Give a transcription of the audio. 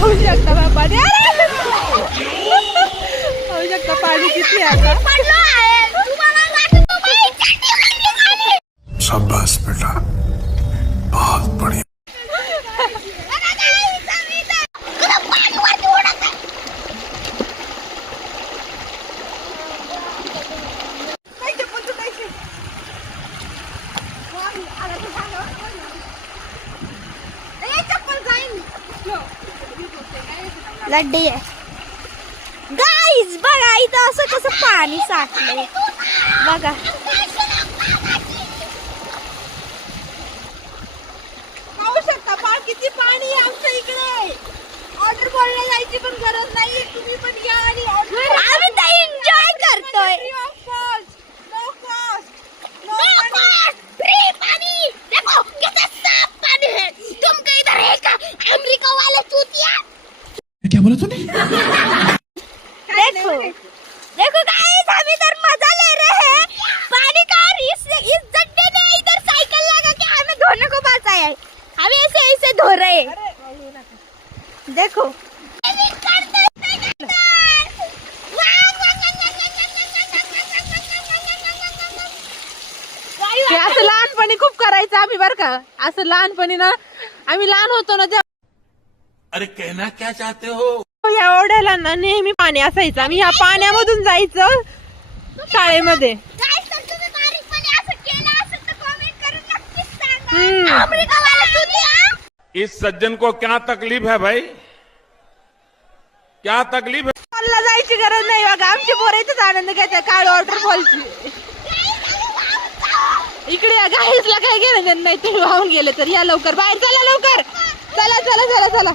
पाहू शकता बाबा, पाहू शकता पाणी किती आता. शाबाश बेटा, बहुत बढ़िया. लड्डी आहे गाईज. बघा इथं असं कसं पाणी साठलंय बघा. पाहू शकता किती पाणी आहे आमच्या इकडे. ऑर्डर बोलला जायची पण गरज नाही, तुम्ही पण या आणि ऑर्डर. आम्ही तर एन्जॉय करतोय. फ्री पानी. देखो कितना साफ पानी है. तुम कहीं इधर है का अमेरिका वाले चूतिया. क्या बोला तूने? देखो देखो गाइस, हम इधर मजा ले रहे हैं पानी का. और इस जड्डे ने इधर साइकिल लगा के हमें धोने को बचाया है. हम ऐसे ऐसे धो रहे हैं. देखो हे असं लहानपणी खूप करायचं आम्ही बरं का. असं लहानपणी ना, आम्ही लहान होतो ना तेव्हा. अरे कहना क्या चाहते हो? या ओढ्याला ना नेहमी पाणी असायचं. आम्ही या पाण्यामधून जायचं शाळेमध्ये. गाइस, तर तुम्ही बारीकपणे असं केलं असेल तर कमेंट करून नक्कीच सांगा. अमेरिका वाला चूतिया. इस सज्जन को क्या तकलीफ है भाई, क्या तकलीफ है? मला जायची गरज नाही बघा. आमची पोरं इथेच आनंद घेतात काळ वॉटरफॉलची. इकडे या गाईसला काय गेलं नाही, तुम्ही वाहून गेले तर या लवकर बाहेर. चला लवकर, चला चला चला चला.